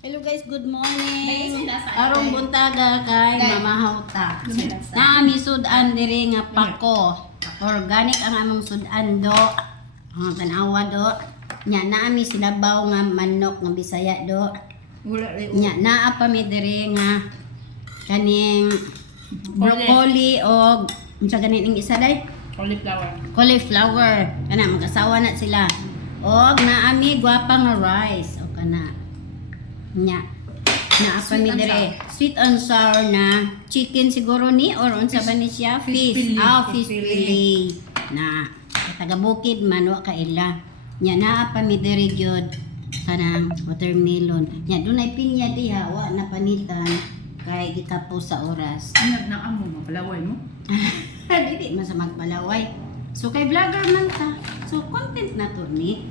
Hello guys, good morning. Arong buntaga kay mamahaw ta. Naami sudan diri nga pako. Organic ang among sudan do. Tanawa do. Nya naami sinabaw nga manok nga Bisaya do. Nya naa pa mi diri nga kaning broccoli o unsa ganin isa day? Cauliflower. Kana mag-asawa na sila. Og naami gwapa nga rice o kana. Nya naa pa mi diri sweet and sour na chicken siguro ni or unsa ba ni siya? Fish fillet na taga bukid man wa kaila. Nya naa pa mi diri gyud kanang watermelon. Nya dunay pinya diha wa na panitan kay gitapos sa oras. Na amo mapalaway mo? Dili man sa magbalaway. So kay vlogger man ta. So content na to ni.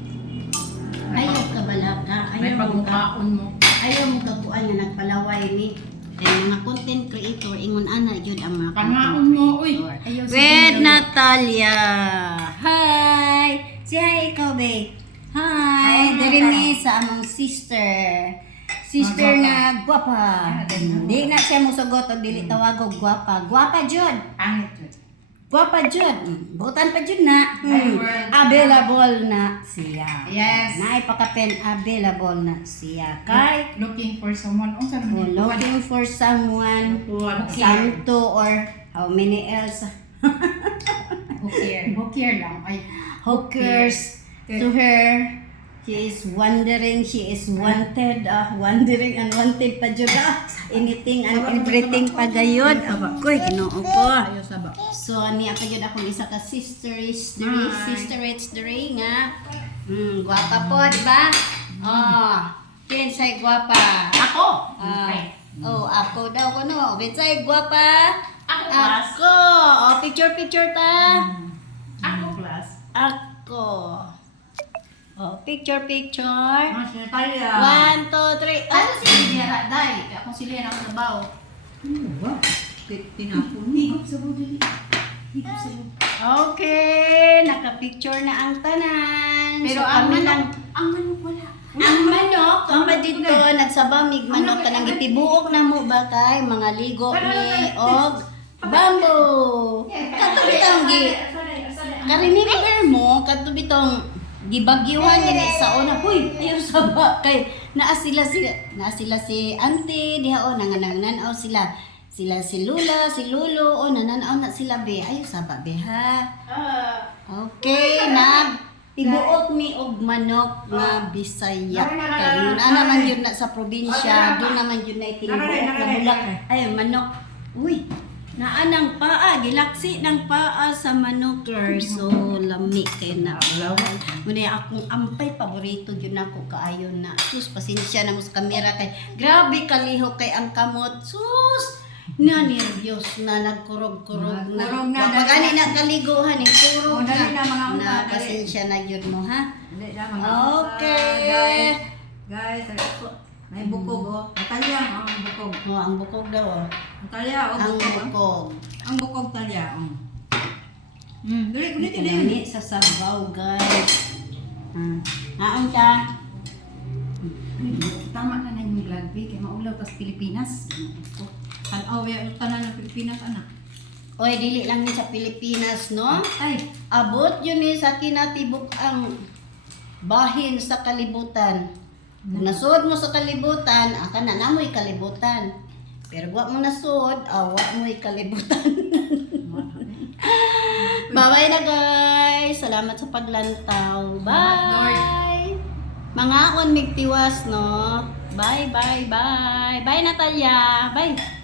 Ayaw ka balaka, May ayaw mo ka. pagmukaon mo. Ayaw mo kapuan nga nagpalaway ni. Kaya mga content creator, ingon ana yun ang mga Pangaon mo, uy. Ayaw with Natalia. Hi! Si hi ikaw, babe. Hi! Dari mi sa among sister. Sister na gwapa. Di na siya mo sugot o dili tawagog gwapa. Gwapa jud. Pangit yun. Gwapa jud. Butan pa jud na. word. Available na siya. Yes. Naipakapen available na siya. Kay Looking for someone. Ang saan mo? looking for someone santo or how many else Who care lang. Ay, who cares to her. She is wondering, she is wanted, wondering and wanted pa jud anything and everything pa gayud. Koy Ginoo ko. ayaw saba. So ni ako jud akong isa ka sisters diri nga. Gwapa po, di ba? Oh, kinsay gwapa? Ako! Ako daw kuno. Kinsay gwapa? Ako, class. Ako. Oh, picture ta. Ako, class. Ako. Oh, picture. Si Natalia. 1, 2, 3. Ano si Lilia? Day, akong si Lilia ako nabaw. Tinapon ni. Higop sa budili. Higop sa budili. Okay, naka-picture na ang tanan. Pero So, ang kami manok, ang manok wala. Ang manok, ang ba dito, nagsabamig manok kanang itibuok na mo ba kay mga ligo ni og bamboo. Kato bitong kariniger mo, kato bitong gibagyuhan ni sa una. Huy, ayaw saba kay naa sila si auntie diha o nangananaw sila. Sila si Lula, si Lolo, o nananaw na sila be. Ayaw saba be ha. Okay, tibuok mi og manok nga Bisaya. Kay yun naman yun na sa probinsya, doon naman yun na itibuok na bulak. Ay, manok. Uy, naanang paa, gilaksi ng paa sa manok. So, lami kay na. Muna akong ampay, paborito yun ako kaayon na. Sus, pasensya na mo sa kamera kay grabe kaliho kay ang kamot. Sus! Na nervyos na nagkurog-kurog na. Nagkurog na, Pagani na kaliguhan yung kurog dali na, mga na. upa, dali. Pasensya na yun mo ha. Hindi na, mga Okay. Guys, may bukog oh. Natalia, ang bukog. Oh, ang bukog daw oh. Natalia, Ang bukog. bukog. Ang bukog Talia. Dali, kulit Lami sa sabaw guys. Naon ka? Tama na na yung glagbi, kaya maulaw tas Pilipinas. Tanaw, tanan ng Pilipinas, anak. Oy, dili lang ni sa Pilipinas, no? Ay, Abot yun ni sa kinatibuk ang bahin sa kalibutan. Kung nasud mo sa kalibutan, aka na namoy kalibutan. Pero wa mo nasud, wa mo'y kalibutan. Bye-bye na guys. Salamat sa paglantaw. Bye. Mga on migtiwas, no? Bye. Bye, Natalia. Bye.